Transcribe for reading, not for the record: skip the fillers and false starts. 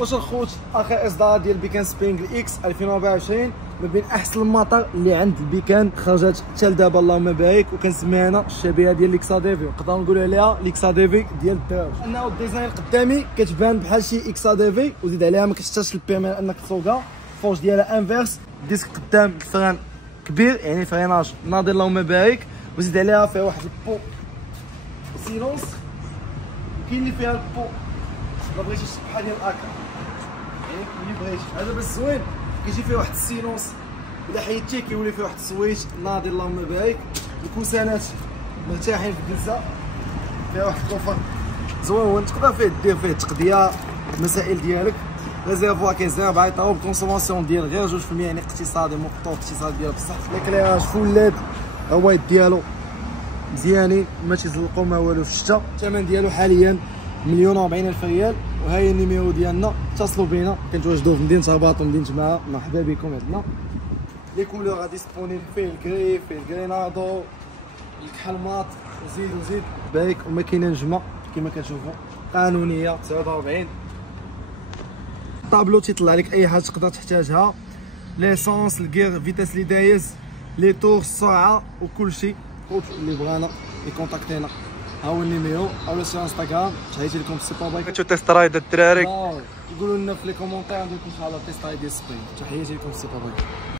واش الخوت اخر اصدار ديال البيكان سبرينغ اكس 2024 ما بين احسن المطر اللي عند البيكان خرجت حتى لدابا اللهم بارك، وكنسميها انا الشبيهه ديال ليكسا ديفي، نقدروا نقولوا عليها ليكسا ديفي ديال الدراج، انه الديزاين قدامي كتبان بحال شي اكسا ديفي، وزيد عليها ما كتحتاجش البيرميل انك تسوقها، الفورج ديالها انفيرس، ديسك قدام الفران كبير يعني فريناج ناضي اللهم بارك، وزيد عليها فيها واحد البو سيلونس، وكاين اللي فيها البو ما بغيتيش بحال ديال الاكا يعني اللي بغيتي. هذا بس زوين كيجي فيه واحد السيلونس، الا حيدتيه كيولي فيه واحد السويت ناضي اللهم بارك، الكوسانات مرتاحين في الجلسه، فيها واحد الكوفر زوين تقدر فيه دير فيه التقضيه المسائل ديالك. ريزيرفوار كيزير بعيطاو بكونسوماسيون ديال غير 2% يعني اقتصادي موطور اقتصادي ديال بصح. ليكليراج فول ليد الوايت ديالو مزيانين ما تيزلقوا ما والو في الشتا. الثمن ديالو حاليا 1,040,000 ريال، وهاي النيميرو ديالنا، اتصلوا بينا كنتواجدوا في مدينه رباط ومدينه جماعه، مرحبا بكم. عندنا لي كولور ديسبونيبل، فيه الكري فيه الكرينادو الكحلماط وزيد بارك، وماكينه نجمه كما كتشوفوا قانونيه 49. الطابلو تيطلع لك اي حاجه تقدر تحتاجها، ليسونس الكير فيتاس لي دايز لي تور السرعه وكلشي. خوت اللي بغانا يكونتاكتينا ها هو النيميرو او سي انستغرام. تحياتي لكم السي باباي، كنتو تيست رايد الدراري قولوا لنا في لي كومونتير، ندير لكم ان شاء الله تيست رايد ديال السبرينغ. تحياتي لكم السي باباي.